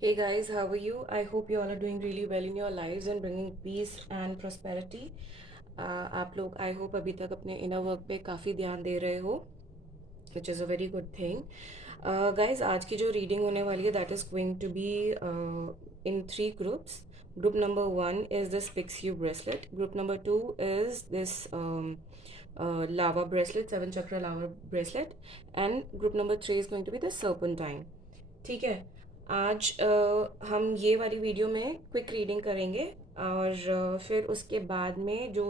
Hey guys, how are you? I hope you all are doing really well in your lives and bringing peace and prosperity. आप लोग I hope अभी तक अपने inner work पे काफ़ी ध्यान दे रहे हो, which is a very good thing. Guys, आज की जो रीडिंग होने वाली है that is going to be in 3 groups. Group number 1 is this Pixie bracelet. Group number 2 is this lava bracelet, 7 chakra lava bracelet. And group number 3 is going to be the serpentine. ठीक है. आज हम ये वाली video में quick reading करेंगे और फिर उसके बाद में जो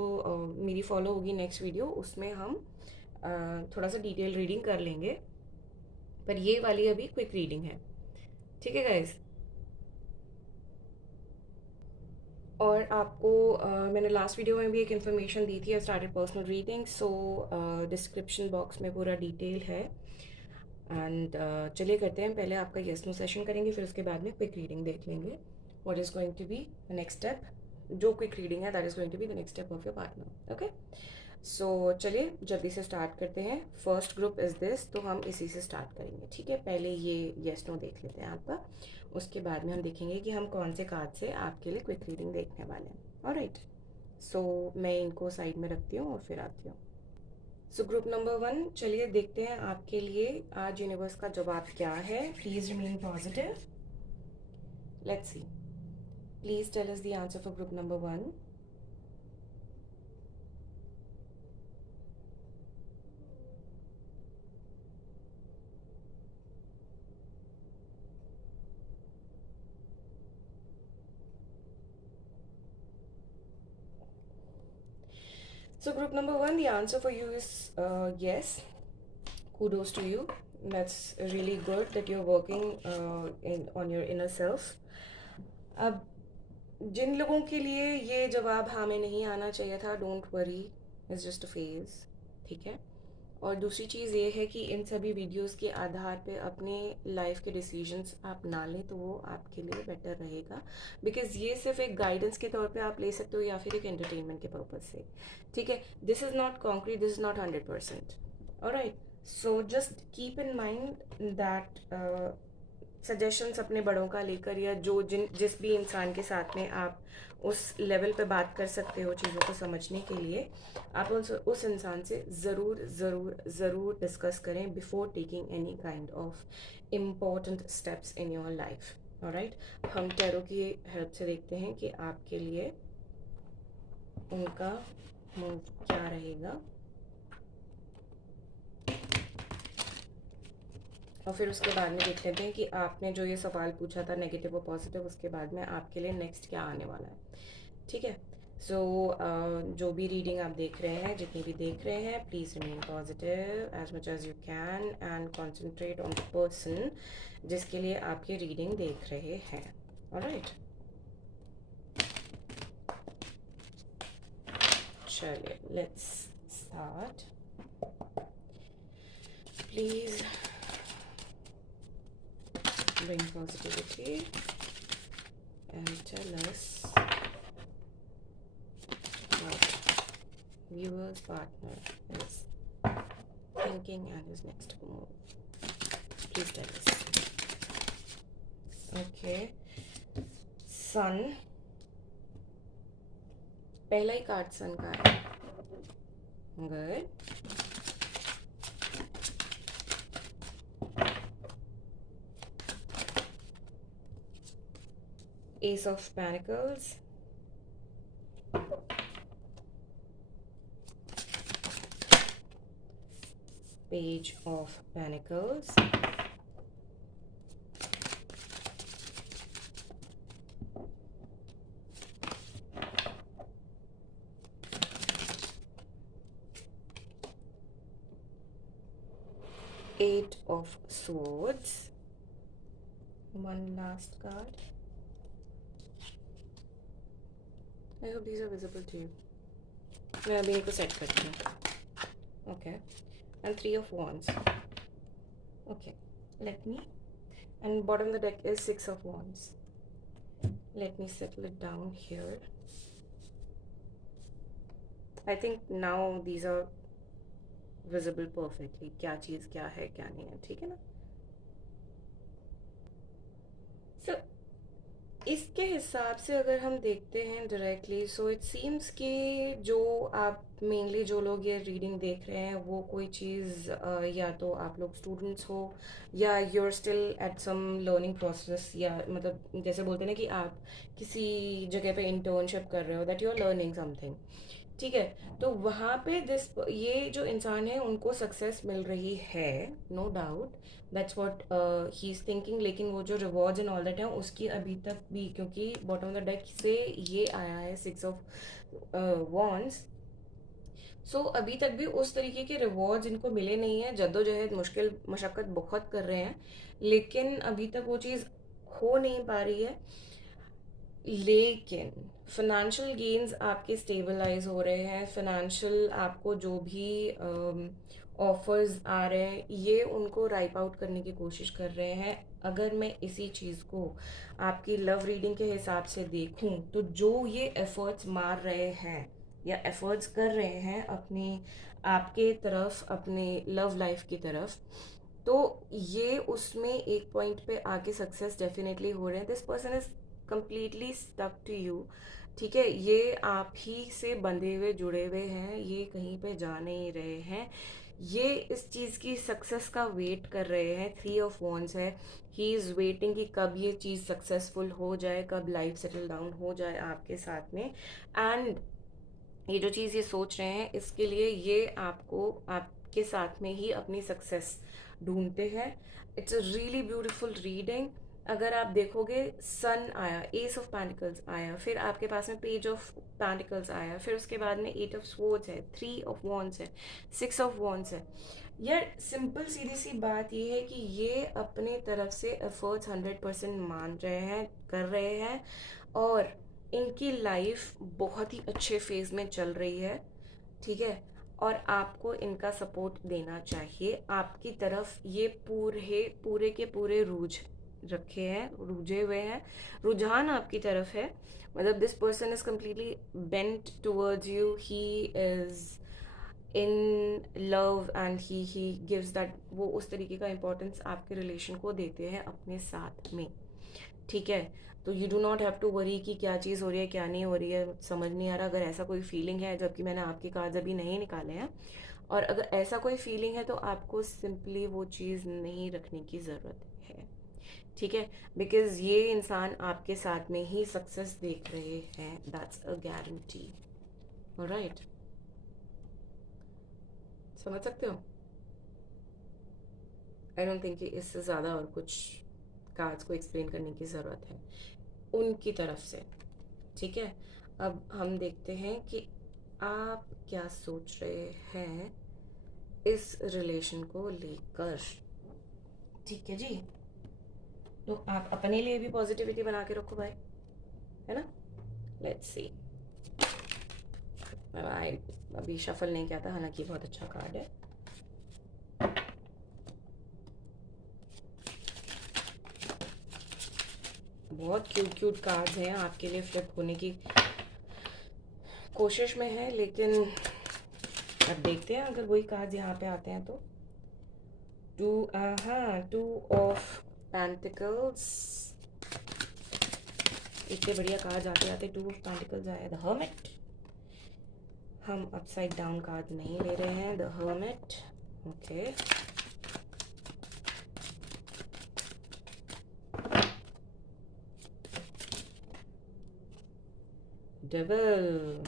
मेरी फॉलो होगी नेक्स्ट वीडियो उसमें हम थोड़ा सा डिटेल रीडिंग कर लेंगे, पर ये वाली अभी क्विक रीडिंग है. ठीक है गाइज. और आपको मैंने लास्ट वीडियो में भी एक इन्फॉर्मेशन दी थी. I started personal reading, so description box में पूरा डिटेल है. एंड चलिए करते हैं. पहले आपका येस नो सेशन करेंगे, फिर उसके बाद में क्विक रीडिंग देख लेंगे. What is going to be the next step. जो क्विक रीडिंग है that is going to be the next step of your partner. Okay, so चलिए जल्दी से स्टार्ट करते हैं. फर्स्ट ग्रुप इज़ दिस, तो हम इसी से स्टार्ट करेंगे. ठीक है, पहले ये येस नो देख लेते हैं आपका. उसके बाद में हम देखेंगे कि हम कौन से कार्ड से आपके लिए क्विक रीडिंग देखने वाले हैं. ऑलराइट, सो मैं इनको साइड में रखती हूँ और फिर आती हूँ. सो ग्रुप नंबर 1, चलिए देखते हैं आपके लिए आज यूनिवर्स का जवाब क्या है. Please remain positive. Let's see. Please tell us the answer for group number 1. So group number 1, the answer for you is yes. Kudos to you. That's really good that you're working on your inner self. अब जिन लोगों के लिए ये जवाब हाँ में नहीं आना चाहिए था, don't worry, it's just a phase. ठीक है. और दूसरी चीज़ ये है कि इन सभी वीडियोस के आधार पे अपने लाइफ के डिसीजंस आप ना लें तो वो आपके लिए बेटर रहेगा. बिकॉज ये सिर्फ एक गाइडेंस के तौर पे आप ले सकते हो या फिर एक एंटरटेनमेंट के पर्पज से. ठीक है. This is not concrete, this is not 100%. Alright, so just keep in mind that suggestions अपने बड़ों का लेकर या जिस भी इंसान के साथ में आप उस लेवल पे बात कर सकते हो चीज़ों को समझने के लिए, आप उस इंसान से ज़रूर ज़रूर ज़रूर डिस्कस करें before taking any kind of important steps in your life. Alright, हम टैरो की हेल्प से देखते हैं कि आपके लिए उनका मूव क्या रहेगा. और फिर उसके बाद में देख लेते हैं कि आपने जो ये सवाल पूछा था नेगेटिव और पॉजिटिव, उसके बाद में आपके लिए नेक्स्ट क्या आने वाला है. ठीक है. सो जो भी रीडिंग आप देख रहे हैं, जितनी भी देख रहे हैं, please remain positive as much as you can and concentrate on the person जिसके लिए आप ये रीडिंग देख रहे हैं. ऑलराइट, चलिए let's start. Please bring positivity and tell us what viewer's partner is thinking and his next move. Please tell us. Okay, sun. पहला ही card सन का है. Good. Ace of Pentacles, Page of Pentacles, Eight of Swords, one last card. I hope these are visible to you. मैं अभी इनको set करती हूँ. Okay, and Three of Wands. Okay, let me, and bottom of the deck is Six of Wands. Let me settle it down here. I think now these are visible perfectly. क्या चीज़ क्या है क्या नहीं है. ठीक है ना. So इसके हिसाब से अगर हम देखते हैं डायरेक्टली, सो इट सीम्स कि जो आप मेनली जो लोग ये रीडिंग देख रहे हैं वो कोई चीज़ या तो आप लोग स्टूडेंट्स हो या you're still at some learning process, या मतलब जैसे बोलते हैं ना कि आप किसी जगह पे इंटर्नशिप कर रहे हो, that you are learning something. ठीक है, तो वहाँ पे ये जो इंसान है उनको सक्सेस मिल रही है, no doubt, that's what he is thinking. लेकिन वो जो रिवॉर्ड्स एंड ऑल दैट है उसकी अभी तक भी, क्योंकि बॉटम ऑफ द डेक से ये आया है 6 ऑफ वॉन्ड्स, सो अभी तक भी उस तरीके के रिवॉर्ड्स इनको मिले नहीं है। जद्दोजहद मुश्किल मशक्क़त बहुत कर रहे हैं, लेकिन अभी तक वो चीज़ हो नहीं पा रही है। लेकिन फाइनेंशियल गेन्स आपके स्टेबलाइज हो रहे हैं, फाइनेंशियल आपको जो भी ऑफर्स आ रहे हैं ये उनको राइप आउट करने की कोशिश कर रहे हैं। अगर मैं इसी चीज़ को आपकी लव रीडिंग के हिसाब से देखूं तो जो ये एफर्ट्स मार रहे हैं या एफर्ट्स कर रहे हैं अपनी आपके तरफ, अपने लव लाइफ की तरफ, तो ये उसमें एक पॉइंट पे आके सक्सेस डेफिनेटली हो रहे हैं। This person is completely stuck to you. ठीक है, ये आप ही से बंधे हुए जुड़े हुए हैं, ये कहीं पे जा नहीं रहे हैं, ये इस चीज़ की सक्सेस का वेट कर रहे हैं। 3 ऑफ वॉन्ड्स है, ही इज़ वेटिंग कि कब ये चीज़ सक्सेसफुल हो जाए, कब लाइफ सेटल डाउन हो जाए आपके साथ में। एंड ये जो चीज़ ये सोच रहे हैं इसके लिए ये आपको आपके साथ में ही अपनी सक्सेस ढूंढते हैं। It's a really beautiful reading. अगर आप देखोगे, सन आया, एस ऑफ पैंटिकल्स आया, फिर आपके पास में पेज ऑफ पैंटिकल्स आया, फिर उसके बाद में 8 ऑफ स्वॉर्ड्स है, 3 ऑफ वॉन्ड्स है, 6 ऑफ वॉन्ड्स है। यार सिंपल सीधी सी बात ये है कि ये अपने तरफ से एफर्ट्स 100% मान रहे हैं, कर रहे हैं, और इनकी लाइफ बहुत ही अच्छे फेज में चल रही है। ठीक है, और आपको इनका सपोर्ट देना चाहिए। आपकी तरफ ये पूरे पूरे के पूरे रखे हैं, रूझे हुए हैं, रुझान आपकी तरफ है। मतलब this person is completely bent towards you, he is in love and he gives that, वो उस तरीके का इंपॉर्टेंस आपके रिलेशन को देते हैं अपने साथ में। ठीक है, तो you do not have to worry कि क्या चीज़ हो रही है क्या नहीं हो रही है, समझ नहीं आ रहा। अगर ऐसा कोई फीलिंग है, जबकि मैंने आपके कार्ड्स अभी नहीं निकाले हैं, और अगर ऐसा कोई फीलिंग है तो आपको सिंपली वो चीज़ नहीं रखने की ज़रूरत है। ठीक है, बिकॉज ये इंसान आपके साथ में ही सक्सेस देख रहे हैं, दैट्स अ गारंटी। ऑलराइट, समझ सकते हो। आई डोंट थिंक कि इससे ज़्यादा और कुछ कार्ड्स को एक्सप्लेन करने की ज़रूरत है उनकी तरफ से। ठीक है, अब हम देखते हैं कि आप क्या सोच रहे हैं इस रिलेशन को लेकर। ठीक है जी, तो आप अपने लिए भी पॉजिटिविटी बना के रखो भाई, है ना। Let's see. आई अभी शफल नहीं किया था, हालांकि बहुत अच्छा कार्ड है। बहुत क्यूट क्यूट कार्ड्स हैं, आपके लिए फ्लिप होने की कोशिश में है, लेकिन अब देखते हैं अगर वही कार्ड्स यहाँ पे आते हैं तो। हाँ, 2 ऑफ पेंटिकल्स, इतने बढ़िया कार्ड्स आते आते 2 ऑफ पेंटिकल्स आया, द हर्मिट। हम अपसाइड डाउन कार्ड नहीं ले रहे हैं, the hermit. Okay, devil,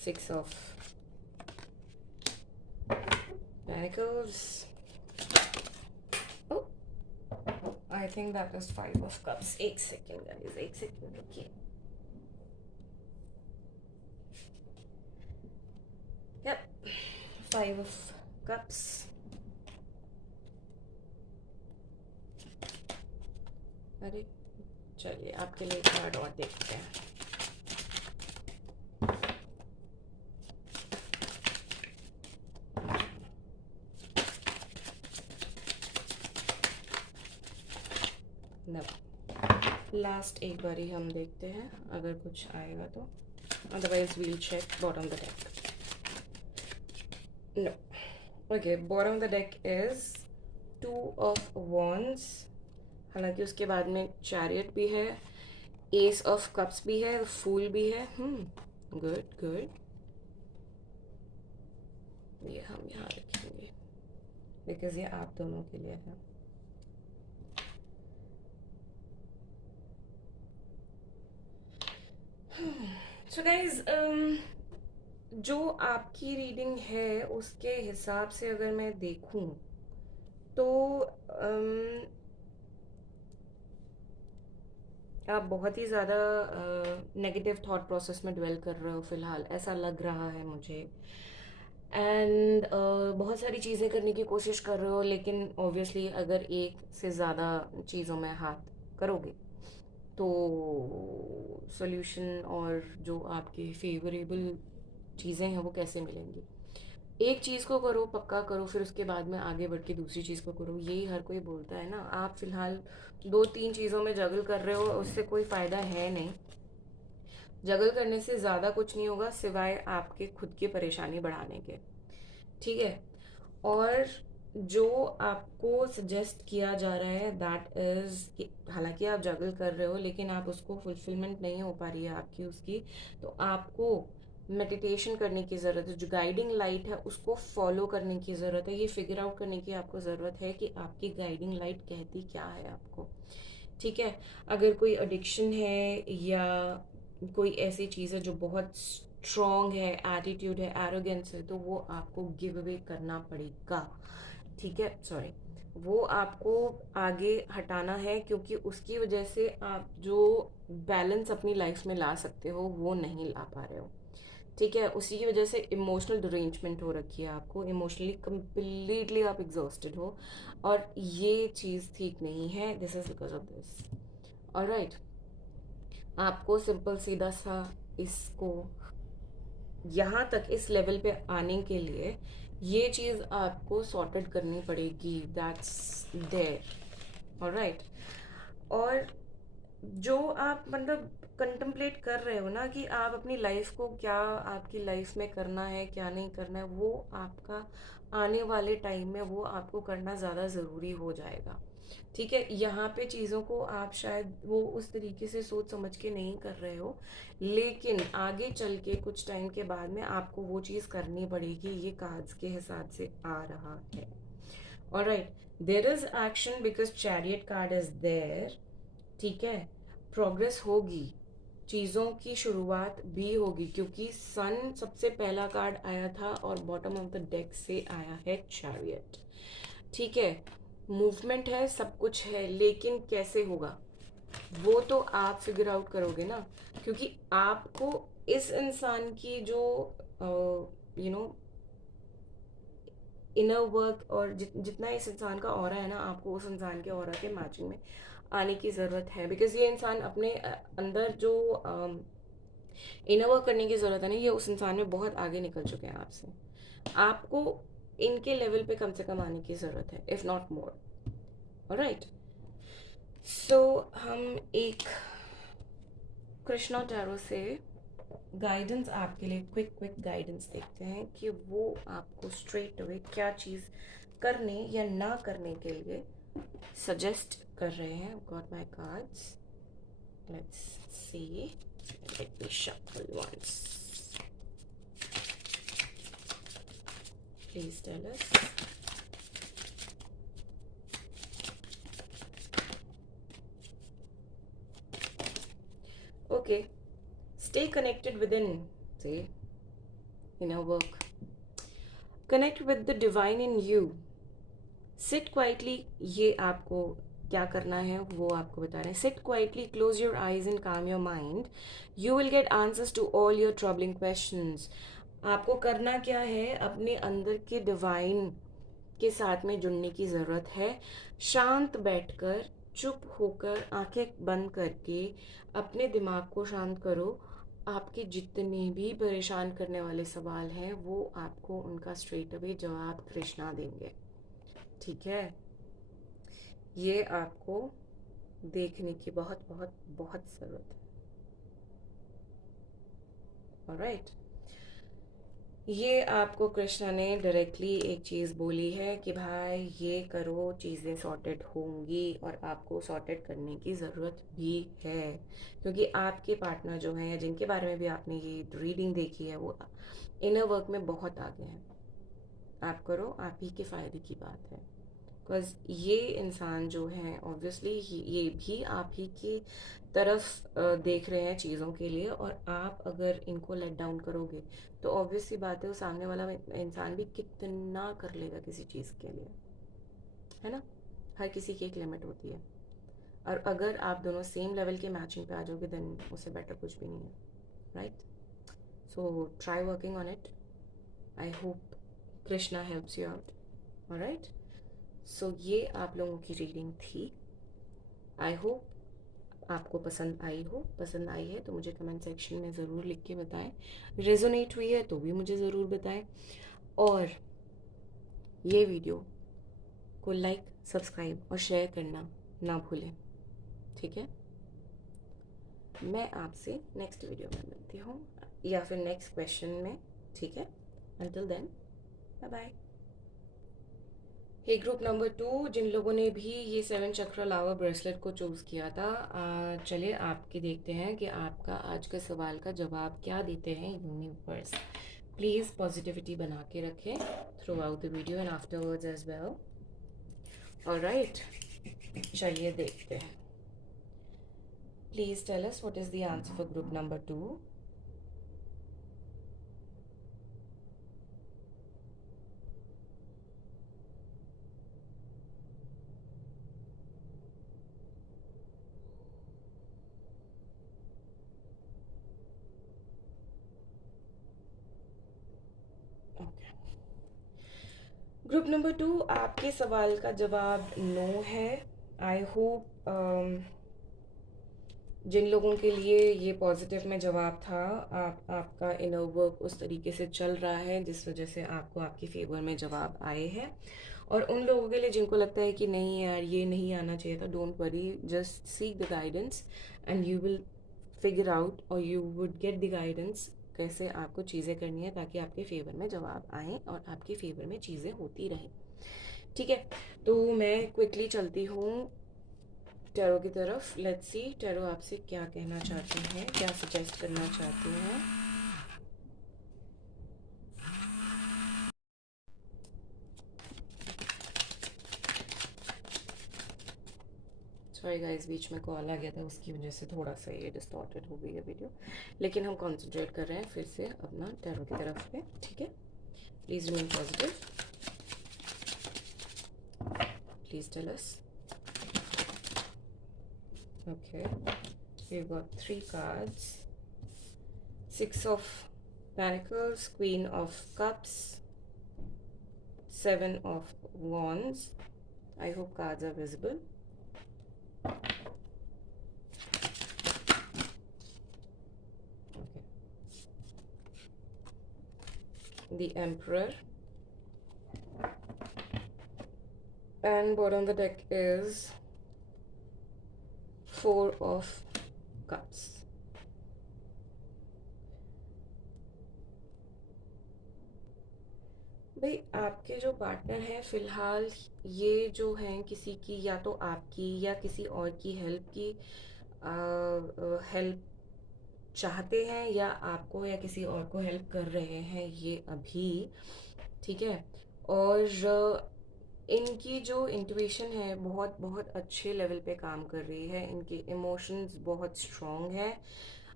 6 of pentacles. Oh, I think that is 5 of cups. एक सेकेंड गाइस, एक सेकेंड रुकिए। Yep, 5 of cups. अरे चलिए आपके लिए कार्ड और देखते हैं। लास्ट एक बारी हम देखते हैं अगर कुछ आएगा तो, otherwise we'll check bottom the deck. No, okay, bottom the deck is two of wands, हालांकि उसके बाद में चैरियट भी है, एस ऑफ कप्स भी है, फूल भी है. Good good. ये हम यहाँ रखेंगे बिकॉज ये आप दोनों के लिए है. सो गाइज, जो आपकी रीडिंग है उसके हिसाब से अगर मैं देखूं तो आप बहुत ही ज़्यादा नेगेटिव थॉट प्रोसेस में ड्वेल कर रहे हो फ़िलहाल, ऐसा लग रहा है मुझे. एंड बहुत सारी चीज़ें करने की कोशिश कर रहे हो, लेकिन ऑब्वियसली अगर एक से ज़्यादा चीज़ों में हाथ करोगे तो सॉल्यूशन और जो आपके फेवरेबल चीज़ें हैं वो कैसे मिलेंगी. एक चीज़ को करो, पक्का करो, फिर उसके बाद में आगे बढ़ के दूसरी चीज़ को करो, यही हर कोई बोलता है ना. आप फिलहाल दो तीन चीज़ों में जगल कर रहे हो, उससे कोई फ़ायदा है नहीं. जगल करने से ज़्यादा कुछ नहीं होगा सिवाय आपके खुद की परेशानी बढ़ाने के. ठीक है. और जो आपको सजेस्ट किया जा रहा है दैट इज़, हालांकि आप जगल कर रहे हो लेकिन आप उसको फुलफिलमेंट नहीं हो पा रही है आपकी उसकी, तो आपको मेडिटेशन करने की ज़रूरत है. जो गाइडिंग लाइट है उसको फॉलो करने की ज़रूरत है. ये फिगर आउट करने की आपको ज़रूरत है कि आपकी गाइडिंग लाइट कहती क्या है आपको. ठीक है. अगर कोई एडिक्शन है या कोई ऐसी चीज़ है जो बहुत स्ट्रॉन्ग है, एटीट्यूड है, एरोगेंस है, तो वो आपको गिव अवे करना पड़ेगा. ठीक है. सॉरी, वो आपको आगे हटाना है क्योंकि उसकी वजह से आप जो बैलेंस अपनी लाइफ में ला सकते हो वो नहीं ला पा रहे हो. ठीक है. उसी की वजह से इमोशनल डिरेंजमेंट हो रखी है आपको, इमोशनली कम्प्लीटली आप एग्जॉस्टेड हो, और ये चीज़ ठीक नहीं है. This is because of this. Alright. आपको सिंपल सीधा सा इसको यहाँ तक इस लेवल पे आने के लिए ये चीज़ आपको सॉर्टेड करनी पड़ेगी. That's there. ऑलराइट. और जो आप मतलब कंtemplate कर रहे हो ना कि आप अपनी लाइफ को क्या आपकी लाइफ में करना है, क्या नहीं करना है, वो आपका आने वाले टाइम में वो आपको करना ज़्यादा ज़रूरी हो जाएगा. ठीक है. यहाँ पे चीज़ों को आप शायद वो उस तरीके से सोच समझ के नहीं कर रहे हो, लेकिन आगे चल के कुछ टाइम के बाद में आपको वो चीज़ करनी पड़ेगी. ये कार्ड्स के हिसाब से आ रहा है. Alright. There is action because chariot card is there. ठीक है. प्रोग्रेस होगी, चीज़ों की शुरुआत भी होगी क्योंकि सन सबसे पहला कार्ड आया था और बॉटम ऑफ द डेक से आया है चैरियट. ठीक है. मूवमेंट है, सब कुछ है, लेकिन कैसे होगा वो तो आप फिगर आउट करोगे ना, क्योंकि आपको इस इंसान की जो यू नो इनर वर्क और जितना इस इंसान का ऑरा है ना, आपको उस इंसान के ऑरा के मैचिंग में आने की ज़रूरत है. बिकॉज ये इंसान अपने अंदर जो इनर वर्क करने की ज़रूरत है ना, ये उस इंसान में बहुत आगे निकल चुके हैं आपसे. आपको इनके लेवल पे कम से कम आने की ज़रूरत है, इफ़ नॉट मोर. ऑलराइट. सो हम एक कृष्णा टैरो से गाइडेंस आपके लिए, क्विक क्विक गाइडेंस देखते हैं कि वो आपको स्ट्रेट अवे क्या चीज़ करने या ना करने के लिए सजेस्ट कर रहे हैं. Got my cards. Let's see. Let me shuffle once. Please tell us. Okay. Stay connected within, say, inner work. Connect with the divine in you. Sit quietly. ये आपको क्या करना है वो आपको बता रहे हैं. Sit quietly, close your eyes and calm your mind. You will get answers to all your troubling questions. आपको करना क्या है, अपने अंदर के डिवाइन के साथ में जुड़ने की ज़रूरत है. शांत बैठकर, चुप होकर, आंखें बंद करके अपने दिमाग को शांत करो. आपके जितने भी परेशान करने वाले सवाल हैं वो आपको उनका स्ट्रेट अवे जवाब कृष्णा देंगे. ठीक है. ये आपको देखने की बहुत बहुत बहुत ज़रूरत है. ऑलराइट. ये आपको कृष्णा ने डायरेक्टली एक चीज़ बोली है कि भाई ये करो, चीज़ें सॉर्टेड होंगी और आपको सॉर्टेड करने की ज़रूरत भी है, क्योंकि आपके पार्टनर जो हैं या जिनके बारे में भी आपने ये रीडिंग देखी है वो इनर वर्क में बहुत आगे हैं। आप करो, आप ही के फ़ायदे की बात है। बिकॉज ये इंसान जो है ऑब्वियसली ये भी आप ही की तरफ देख रहे हैं चीज़ों के लिए, और आप अगर इनको लेट डाउन करोगे तो ऑब्वियस सी बात है वो सामने वाला इंसान भी कितना कर लेगा किसी चीज़ के लिए, है ना। हर किसी की एक लिमिट होती है, और अगर आप दोनों सेम लेवल के मैचिंग पे आ जाओगे देन उससे बेटर कुछ भी नहीं है, right. So try working on it. I hope Krishna helps you out. Alright, so ये आप लोगों की रीडिंग थी। आई होप आपको पसंद आई हो। पसंद आई है तो मुझे कमेंट सेक्शन में ज़रूर लिख के बताएं। रेजोनेट हुई है तो भी मुझे ज़रूर बताएं, और ये वीडियो को लाइक, सब्सक्राइब और शेयर करना ना भूलें, ठीक है। मैं आपसे नेक्स्ट वीडियो में मिलती हूँ या फिर नेक्स्ट क्वेश्चन में, ठीक है। Until then, bye bye. Hey group number 2, जिन लोगों ने भी ये 7 चक्र लावा ब्रेसलेट को चूज़ किया था, चलिए आपके देखते हैं कि आपका आज का सवाल का जवाब क्या देते हैं यूनिवर्स। प्लीज़ पॉजिटिविटी बना के रखें throughout the video and afterwards as well. Alright, चलिए देखते हैं। Please tell us what is the answer for group number 2। Okay, group number 2, आपके सवाल का जवाब नो है। आई होप जिन लोगों के लिए ये पॉजिटिव में जवाब था, आपका इनर वर्क उस तरीके से चल रहा है जिस वजह से आपको आपके फेवर में जवाब आए हैं। और उन लोगों के लिए जिनको लगता है कि नहीं यार ये नहीं आना चाहिए था, don't worry, just seek the guidance and you will figure out, और you would get the guidance कैसे आपको चीज़ें करनी है ताकि आपके फेवर में जवाब आएँ और आपके फेवर में चीज़ें होती रहें, ठीक है। तो मैं क्विकली चलती हूँ टैरो की तरफ। लेट्स सी टैरो आपसे क्या कहना चाहते हैं, क्या सजेस्ट करना चाहते हैं। सॉरी गाइस, बीच में कॉल आ गया था, उसकी वजह से थोड़ा सा ये डिस्टॉर्टेड हो गई है वीडियो, लेकिन हम कॉन्सेंट्रेट कर रहे हैं फिर से अपना टैरो की तरफ पे, ठीक है। Please remain positive. Please tell us. Okay, we got 3 cards, 6 of Pentacles, Queen of Cups, 7 of Wands. I hope cards are visible. Okay. The Emperor, and bottom of the deck is 4 of Cups. भाई आपके जो partner हैं फ़िलहाल, ये जो हैं किसी की, या तो आपकी या किसी और की हेल्प चाहते हैं, या आपको या किसी और को हेल्प कर रहे हैं ये अभी, ठीक है। और इनकी जो इंट्यूशन है बहुत बहुत अच्छे लेवल पे काम कर रही है, इनके इमोशंस बहुत स्ट्रॉन्ग है।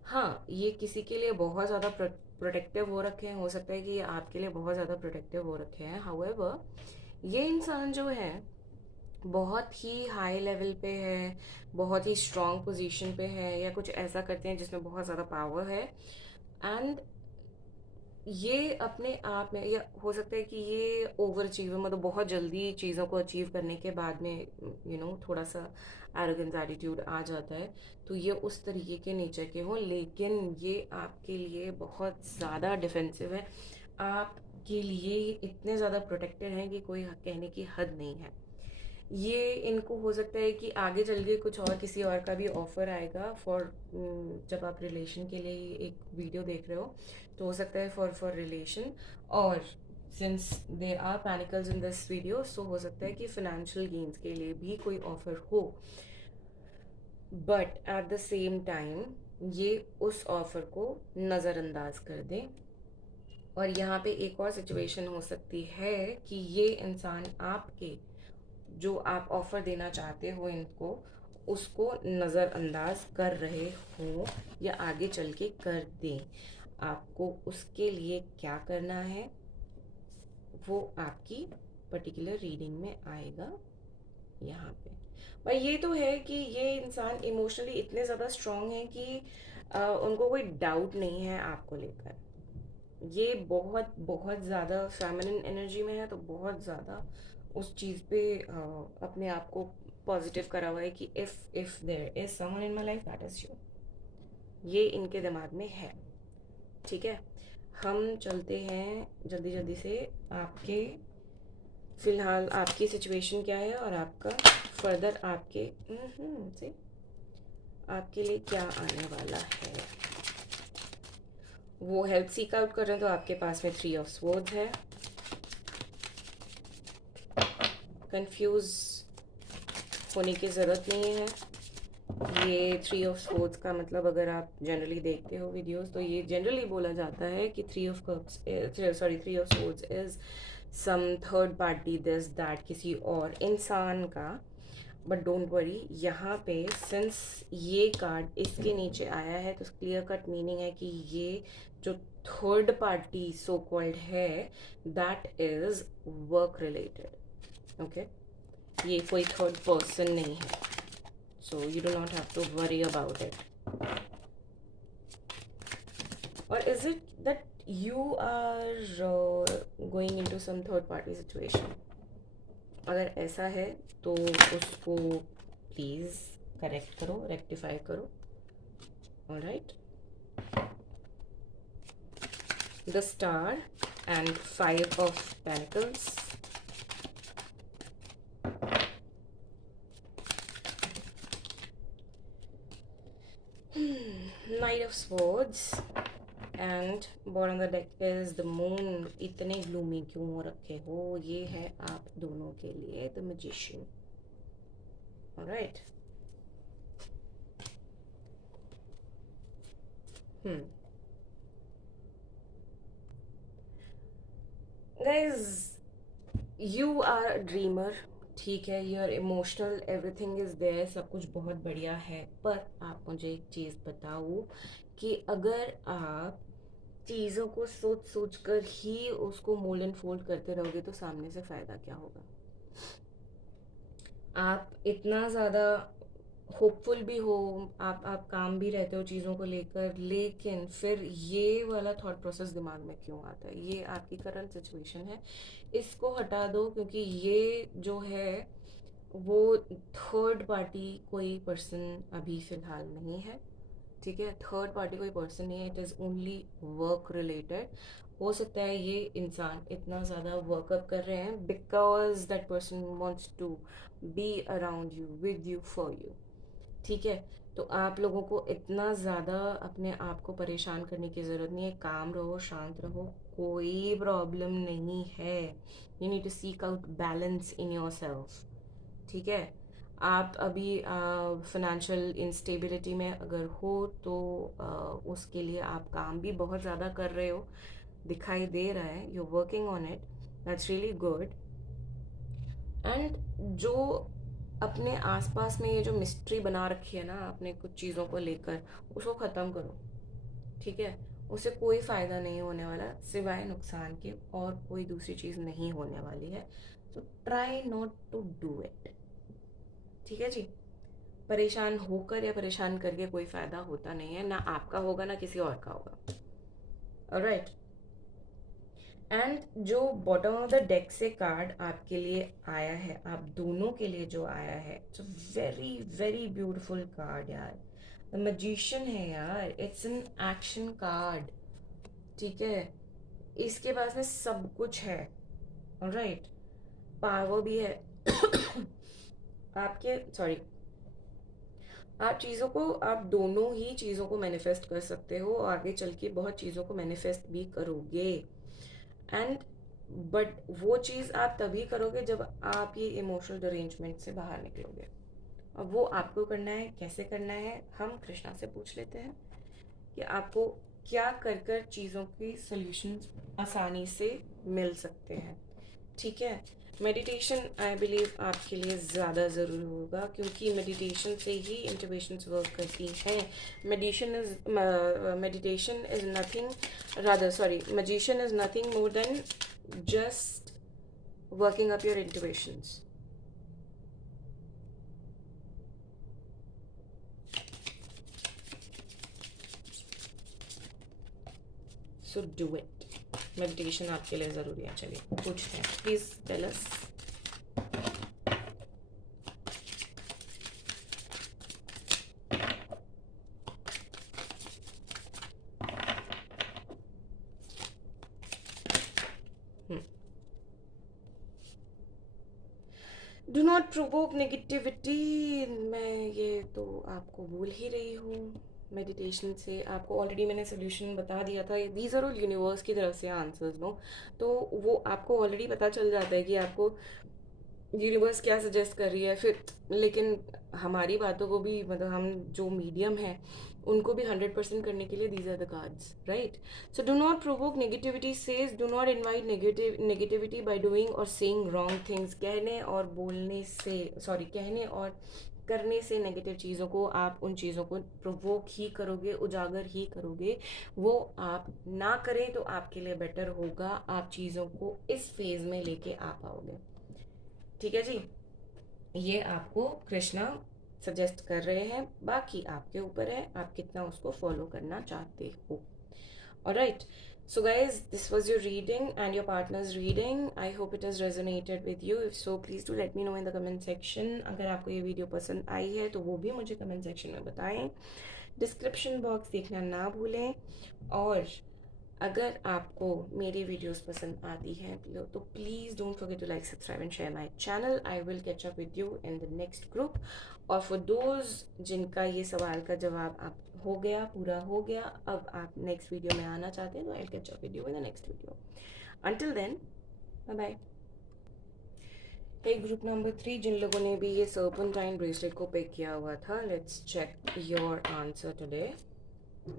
हाँ, ये किसी के लिए बहुत ज़्यादा प्रोटेक्टिव हो रखे हैं, हो सकता है कि ये आपके लिए बहुत ज़्यादा प्रोटेक्टिव हो रखे हैं। हाउएवर ये इंसान जो है बहुत ही हाई लेवल पे है, बहुत ही स्ट्रॉन्ग पोजीशन पे है, या कुछ ऐसा करते हैं जिसमें बहुत ज़्यादा पावर है। एंड ये अपने आप में, या हो सकता है कि ये ओवर अचीवर, मतलब बहुत जल्दी चीज़ों को अचीव करने के बाद में थोड़ा सा एरोगेंस एटीट्यूड आ जाता है, तो ये उस तरीके के नेचर के हों, लेकिन ये आपके लिए बहुत ज़्यादा डिफेंसिव है, आपके लिए इतने ज़्यादा प्रोटेक्टेड हैं कि कोई कहने की हद नहीं है। ये इनको हो सकता है कि आगे चल के कुछ और किसी और का भी ऑफर आएगा फॉर, जब आप रिलेशन के लिए एक वीडियो देख रहे हो तो हो सकता है फॉर रिलेशन, और since they are pentacles in this video, so हो सकता है कि फाइनेंशियल गेन्स के लिए भी कोई ऑफर हो, but at the same time ये उस ऑफर को नज़रअंदाज कर दें। और यहाँ पे एक और सिचुएशन हो सकती है कि ये इंसान आपके जो आप ऑफ़र देना चाहते हो इनको, उसको नज़रअंदाज कर रहे हो या आगे चल के कर दें। आपको उसके लिए क्या करना है वो आपकी पर्टिकुलर रीडिंग में आएगा यहाँ पे। पर ये तो है कि ये इंसान इमोशनली इतने ज़्यादा स्ट्रांग हैं कि उनको कोई डाउट नहीं है आपको लेकर। ये बहुत बहुत ज़्यादा फेमिनिन एनर्जी में है, तो बहुत ज़्यादा उस चीज़ पे अपने आप को पॉजिटिव करा हुआ है कि if there is someone in my life that is you. ये इनके दिमाग में है। ठीक है, हम चलते हैं जल्दी जल्दी से आपके, फ़िलहाल आपकी सिचुएशन क्या है और आपका फर्दर आपके से आपके लिए क्या आने वाला है। वो हेल्प सीक आउट कर रहे हैं तो आपके पास में 3 ऑफ स्वॉर्ड्स है। कंफ्यूज होने की ज़रूरत नहीं है। ये 3 ऑफ स्वॉर्ड्स का मतलब, अगर आप जनरली देखते हो वीडियोस, तो ये जनरली बोला जाता है कि 3 of cups, sorry 3 of swords is some third party, this that, किसी और इंसान का। बट डोंट वरी, यहाँ पे सिंस ये कार्ड इसके नीचे आया है तो क्लियर कट मीनिंग है कि ये जो थर्ड पार्टी सो कॉल्ड है that is work related. Okay, ये कोई थर्ड पर्सन नहीं है, so you do not have to worry about it. और is it that you are going into some third party situation? अगर ऐसा है तो उसको प्लीज़ करेक्ट करो, रेक्टिफाई करो। Alright, the star and 5 of pentacles, knight of swords and bottom of the deck is the moon. इतने gloomy क्यों हो रखे हो? ये है आप दोनों के लिए the magician. Alright, guys, you are a dreamer. ठीक है, your emotional everything is there, सब कुछ बहुत बढ़िया है, पर आप मुझे एक चीज़ बताओ कि अगर आप चीज़ों को सोच सोच कर ही उसको मोल्ड एंड फोल्ड करते रहोगे तो सामने से फ़ायदा क्या होगा? आप इतना ज़्यादा होपफुल भी हो, आप काम भी रहते हो चीज़ों को लेकर, लेकिन फिर ये वाला थॉट प्रोसेस दिमाग में क्यों आता है? ये आपकी करंट सिचुएशन है, इसको हटा दो, क्योंकि ये जो है वो थर्ड पार्टी कोई पर्सन अभी फ़िलहाल नहीं है। ठीक है, थर्ड पार्टी कोई पर्सन नहीं है, it is only work related. हो सकता है ये इंसान इतना ज़्यादा वर्कअप कर रहे हैं because that person wants to be around you, with you, for you. ठीक है, तो आप लोगों को इतना ज़्यादा अपने आप को परेशान करने की ज़रूरत नहीं है। काम रहो, शांत रहो, कोई प्रॉब्लम नहीं है। You need to seek out balance in yourself. ठीक है, आप अभी फाइनेंशियल इंस्टेबिलिटी में अगर हो तो उसके लिए आप काम भी बहुत ज़्यादा कर रहे हो, दिखाई दे रहा है, you working on it, that's really good. And जो अपने आसपास में ये जो मिस्ट्री बना रखी है ना अपने कुछ चीज़ों को लेकर, उसको ख़त्म करो। ठीक है, उससे कोई फ़ायदा नहीं होने वाला सिवाय नुकसान के, और कोई दूसरी चीज़ नहीं होने वाली है। तो try not to do it. ठीक है जी, परेशान होकर या परेशान करके कोई फ़ायदा होता नहीं है, ना आपका होगा ना किसी और का होगा। ऑलराइट, एंड जो बॉटम ऑफ द डेक से कार्ड आपके लिए आया है, आप दोनों के लिए जो आया है, it's very very beautiful card यार। द मैजिशियन है यार, इट्स एन एक्शन कार्ड। ठीक है, इसके पास में सब कुछ है। ऑलराइट, पावर भी है आपके सॉरी आप दोनों ही चीज़ों को मैनिफेस्ट कर सकते हो, आगे चल के बहुत चीज़ों को मैनिफेस्ट भी करोगे। एंड बट वो चीज़ आप तभी करोगे जब आप ये इमोशनल अरेंजमेंट से बाहर निकलोगे। अब वो आपको करना है, कैसे करना है हम कृष्णा से पूछ लेते हैं कि आपको क्या कर कर चीज़ों की सोल्यूशन आसानी से मिल सकते हैं। ठीक है, मेडिटेशन आई बिलीव आपके लिए ज़्यादा ज़रूरी होगा, क्योंकि मेडिटेशन से ही इंट्यूशंस वर्क करती हैं। Meditation is nothing rather sorry magician is nothing more than just working up your intuitions. So do it. Meditation आपके लिए ज़रूरी है। चलिए पूछते हैं, please tell us. Do not provoke negativity. मैं ये तो आपको बोल ही रही हूँ। मेडिटेशन से आपको ऑलरेडी मैंने सोल्यूशन बता दिया था। दीज आर ऑल यूनिवर्स की तरफ से आंसर्स नो, तो वो आपको ऑलरेडी पता चल जाता है कि आपको यूनिवर्स क्या सजेस्ट कर रही है। फिर लेकिन हमारी बातों को भी मतलब हम जो मीडियम है उनको भी 100% करने के लिए these are the cards, right. So do not provoke negativity says do not invite negativity by doing और सेइंग रॉन्ग थिंग्स। कहने और बोलने से कहने और करने से नेगेटिव चीज़ों को आप उन चीज़ों को प्रोवोक ही करोगे, उजागर ही करोगे। वो आप ना करें तो आपके लिए बेटर होगा। आप चीज़ों को इस फेज में लेके आ पाओगे। ठीक है जी, ये आपको कृष्णा सजेस्ट कर रहे हैं, बाकी आपके ऊपर है आप कितना उसको फॉलो करना चाहते हो। Alright, so guys, this was your reading and your partner's reading. I hope it has resonated with you. If so, please do let me know in the comment section. अगर आपको ये वीडियो पसंद आई है तो वो भी मुझे कमेंट सेक्शन में बताएं। डिस्क्रिप्शन बॉक्स देखना ना भूलें। और अगर आपको मेरी वीडियोस पसंद आती हैं तो please don't forget to like subscribe and share my channel. I will catch up with you in the next group. और फॉर दोज जिनका ये सवाल का जवाब आप हो गया, पूरा हो गया, अब आप नेक्स्ट वीडियो में आना चाहते हैं तो I catch up with you in the next video. Until then, bye bye. Group number 3 जिन लोगों ने भी ये सर्पेंटाइन ब्रेसलेट को पिक किया हुआ था, let's check your answer today.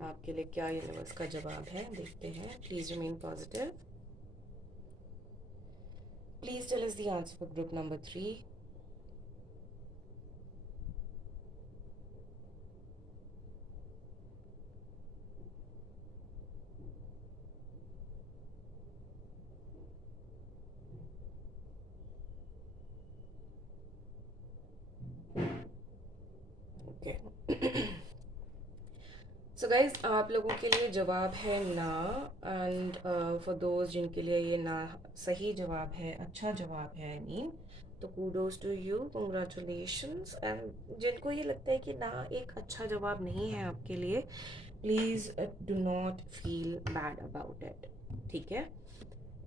आपके लिए क्या यूनिवर्स का जवाब है देखते हैं। Please remain positive. Please tell us the answer for group number 3। Okay, so guys आप लोगों के लिए जवाब है ना। एंड फॉर दोज जिनके लिए ये ना सही जवाब है, अच्छा जवाब है आई मीन, तो kudos to you, congratulations. And जिनको ये लगता है कि ना एक अच्छा जवाब नहीं है आपके लिए, please do not feel bad about it. ठीक है,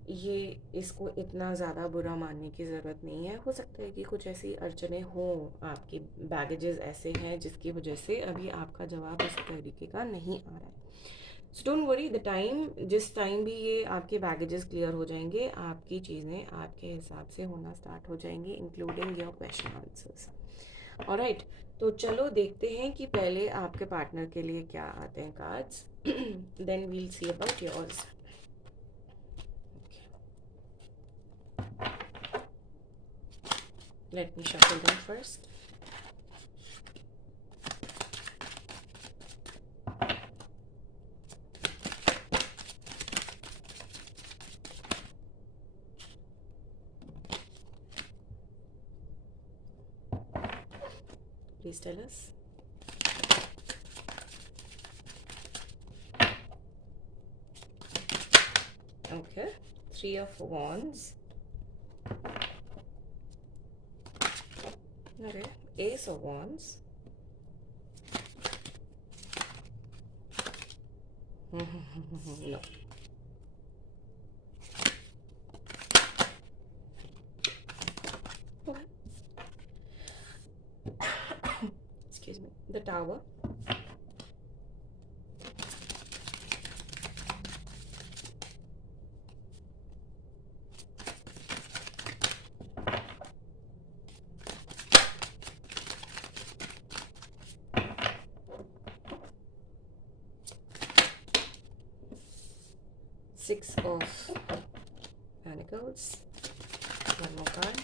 ये इसको इतना ज़्यादा बुरा मानने की ज़रूरत नहीं है। हो सकता है कि कुछ ऐसी अड़चने हों, आपके बैगेजेस ऐसे हैं जिसकी वजह से अभी आपका जवाब इस तरीके का नहीं आ रहा है। So don't worry, the time जिस टाइम भी ये आपके बैगेजेस क्लियर हो जाएंगे, आपकी चीज़ें आपके हिसाब से होना स्टार्ट हो जाएंगी, including your question answers. Alright, तो चलो देखते हैं कि पहले आपके पार्टनर के लिए क्या आते हैं cards, then we'll see about yours. Let me shuffle them first. Please tell us. Okay, 3 of Wands. Okay, Ace of Wands. No. Tower. Six of Pentacles, one more card,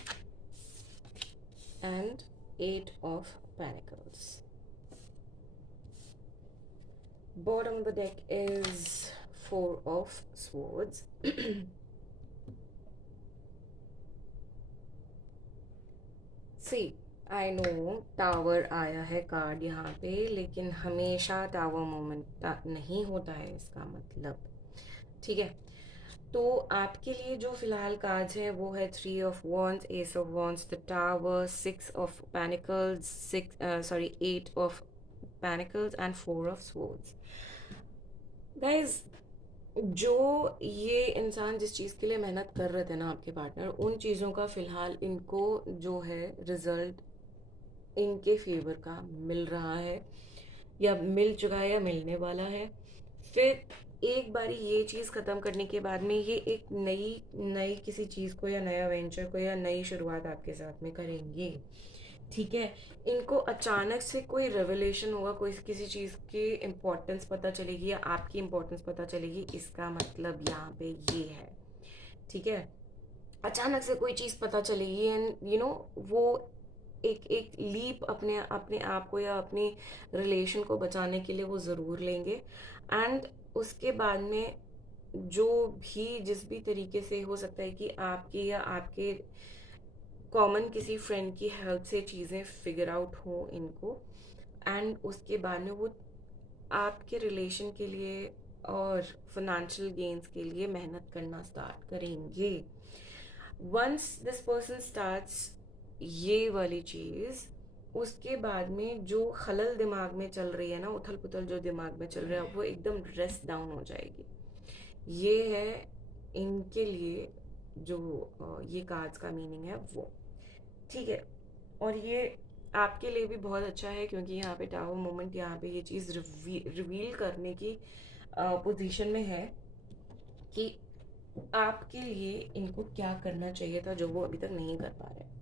and Eight of Pentacles. Bottom of the deck is Four of Swords. See, I know tower आया है card यहाँ पे, लेकिन हमेशा tower moment नहीं होता है इसका मतलब, ठीक है। तो आपके लिए जो फिलहाल कार्ड्स हैं वो है three of wands, ace of wands, the tower, six of pentacles, eight of pentacles and four of swords. Guys, जो ये इंसान जिस चीज़ के लिए मेहनत कर रहे थे ना आपके पार्टनर, उन चीज़ों का फ़िलहाल इनको जो है रिजल्ट इनके फेवर का मिल रहा है, या मिल चुका है, या मिलने वाला है। फिर एक बारी ये चीज़ ख़त्म करने के बाद में ये एक नई नई किसी चीज़ को या नया वेंचर को या नई शुरुआत आपके साथ में करेंगे, ठीक है। इनको अचानक से कोई रेवलेशन होगा, कोई किसी चीज़ की इम्पोर्टेंस पता चलेगी या आपकी इम्पोर्टेंस पता चलेगी, इसका मतलब यहाँ पे ये है, ठीक है। अचानक से कोई चीज़ पता चलेगी एंड वो एक एक लीप अपने अपने आप को या अपनी रिलेशन को बचाने के लिए वो ज़रूर लेंगे। एंड उसके बाद में जो भी जिस भी तरीके से हो सकता है कि आपकी या आपके कॉमन किसी फ्रेंड की हेल्प से चीज़ें फिगर आउट हो इनको, एंड उसके बाद में वो आपके रिलेशन के लिए और फाइनेंशियल गेन्स के लिए मेहनत करना स्टार्ट करेंगे। वंस दिस पर्सन स्टार्ट्स ये वाली चीज़, उसके बाद में जो खलल दिमाग में चल रही है ना, उथल पुथल जो दिमाग में चल रहा है, वो एकदम रेस्ट डाउन हो जाएगी। ये है इनके लिए जो ये कार्ड्स का मीनिंग है वो, ठीक है। और ये आपके लिए भी बहुत अच्छा है, क्योंकि यहाँ पे टावर मोमेंट यहाँ पे ये चीज़ रिवील करने की पोजीशन में है कि आपके लिए इनको क्या करना चाहिए था जो वो अभी तक नहीं कर पा रहे।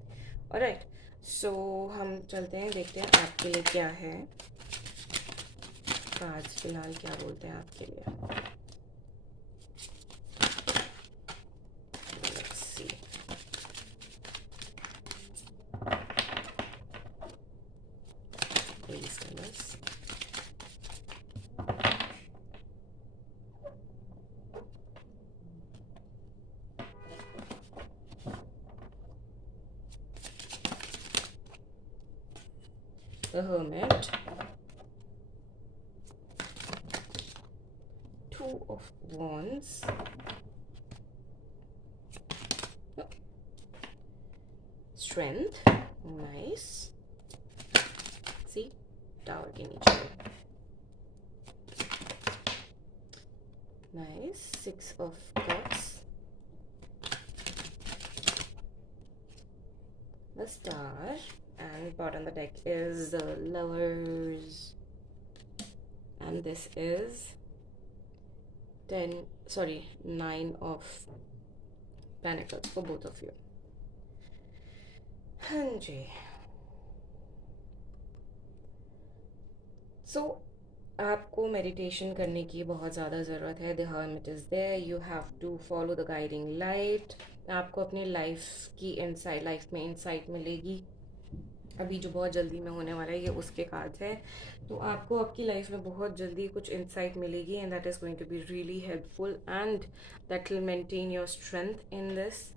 ऑलराइट, सो हम चलते हैं, देखते हैं आपके लिए क्या है। कार्ड्स फिलहाल क्या बोलते हैं आपके लिए। Let's see. Please tell us. The Hermit, Two of Wands, Strength, nice, see, Tower के नीचे, nice, Six of Cups, the Star, and bottom of the deck is the Lovers, and this is Nine of Pentacles for both of you. हाँ जी, सो आपको meditation करने की बहुत ज़्यादा ज़रूरत है। The hermit is there, you have to follow the guiding light. आपको अपने लाइफ की इंसाइट, लाइफ में इंसाइट मिलेगी अभी जो बहुत जल्दी में होने वाला है, ये उसके कार्ड्स है। तो आपको आपकी लाइफ में बहुत जल्दी कुछ इंसाइट मिलेगी and that is going to be really helpful and that will maintain your strength in this.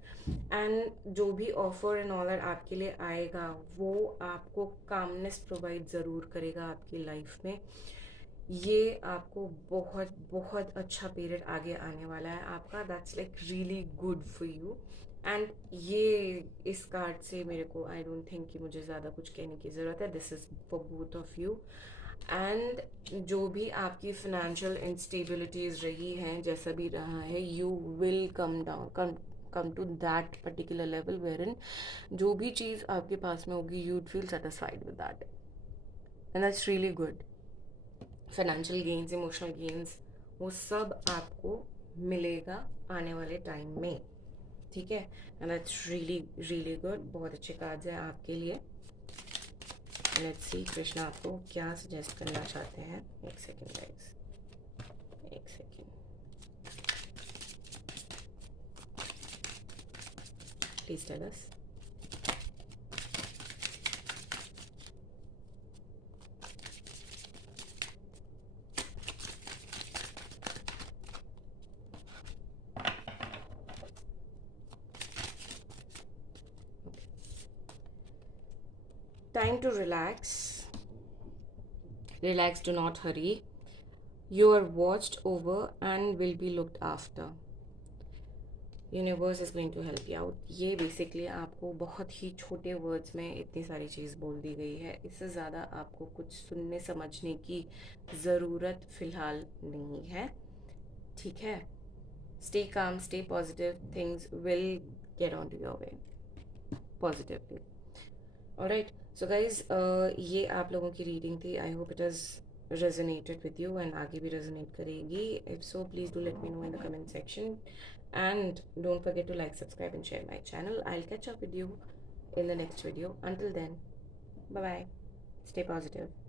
And जो भी ऑफर एंड ऑलर आपके लिए आएगा वो आपको कामनेस प्रोवाइड ज़रूर करेगा आपकी लाइफ में। ये आपको बहुत बहुत अच्छा पीरियड आगे आने वाला है आपका, that's like really good for you. And ये इस कार्ड से मेरे को आई डोंट थिंक कि मुझे ज़्यादा कुछ कहने की ज़रूरत है। This is for both of you. And जो भी आपकी फिनेंशियल इंस्टेबिलिटीज़ रही हैं, जैसा भी रहा है, you will come to that particular level where in जो भी चीज़ आपके पास में होगी you feel satisfied with that. And that's really good. Financial gains, emotional gains, वो सब आपको मिलेगा आने वाले टाइम में. ठीक है. And that's really really good. बहुत अच्छे कार्ड्स हैं आपके लिए. लेट्स सी कृष्णा आपको क्या सजेस्ट करना चाहते हैं. एक सेकेंड गाइस, एक second. Please tell us. Time to relax. Relax, do not hurry. You are watched over and will be looked after. Universe is going to help you out. ये basically आपको बहुत ही छोटे words में इतनी सारी चीज़ बोल दी गई है. इससे ज़्यादा आपको कुछ सुनने समझने की ज़रूरत फ़िलहाल नहीं है. ठीक है. Stay calm, stay positive, things will get on to your way positively. Alright. So guys, ये आप लोगों की रीडिंग थी. I hope it has resonated with you and आगे भी resonate करेगी. If so, please do let me know in the comment section. And don't forget to like, subscribe and share my channel. I'll catch up with you in the next video. Until then, bye bye. Stay positive.